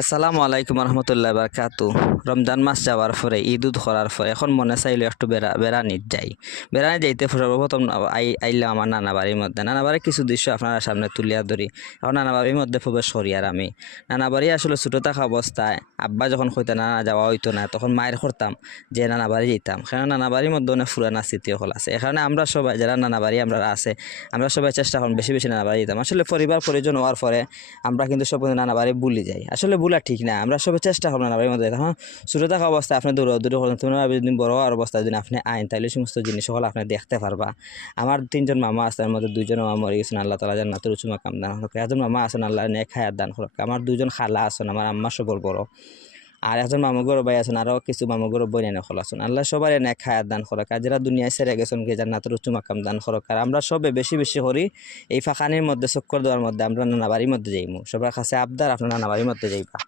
আসসালামু আলাইকুম রহমতুল্লাহ বারকাতু। রমজান মাস যাওয়ার পরে ঈদ উদ করার পরে এখন মনে চাইলে একটু বেড়ানি যাই। বেড়ানি যাইতে সর্বপ্রথম আইলাম আমার নানা বাড়ির মধ্যে। নানা বাড়ির কিছু দৃশ্য আপনার সামনে তুলিয়া ধরি। এখন নানা বাড়ির মধ্যে প্রবেশ করি আর আমি নানা বাড়ি আসলে ছোটো থাকা অবস্থায় আব্বা যখন কইতে নানা যাওয়া হইতো না, তখন মায়ের করতাম যে নানা বাড়ি যেতাম। কারণ নানা বাড়ির মধ্যে অনেক পুরানা স্মৃতি হল আছে। এখানে আমরা সবাই যারা নানা বাড়ি আমরা আছে, আমরা সবাই চেষ্টা করুন বেশি বেশি নানা বাড়ি যেতাম। আসলে পরিবার পরিজন হওয়ার পরে আমরা কিন্তু সব নানা বাড়ি ভুলে যাই। আসলে ভুলা ঠিক না, আমরা সবাই চেষ্টা করবো নানা বাড়ির মধ্যে। তখন ছোটো থাকা অবস্থায় আপনি দৌড়াদৌড়ি করেন, তোমরা যদি বড় হওয়ার অবস্থায় যদি আপনি আইন তাইলে সমস্ত জিনিস সকল আপনি দেখতে পারবা। আমার 3জন মামা আছে, তার মধ্যে 2জন মামা মরে গেছেন, আল্লাহ তাআলা জান্নাতুল উঁচু মাকাম দান করুক। একজন মামা আছেন, আল্লাহ নেক হায়াত দান করুক। আমার 2জন খালা আছেন, আমার আম্মা সবর বড়। আর একজন মামুগর ভাই আছেন, আরও কিছু মামুগর বই নকল আছেন। আল্লাহ সবার নেক হায়াত দান করুক। আর যারা দুনিয়ায় ছেড়ে গেছেন কে জান্নাতুল উঁচু মাকাম দান করুক। আর আমরা সবে বেশি বেশি করি এই ফাঁকানির মধ্যে চক্কর দেওয়ার মধ্যে আমরা নানা বাড়ির মধ্যে যাইমু। সবার কাছে আবদার আপনার নানা বাড়ির মধ্যে যাইবা।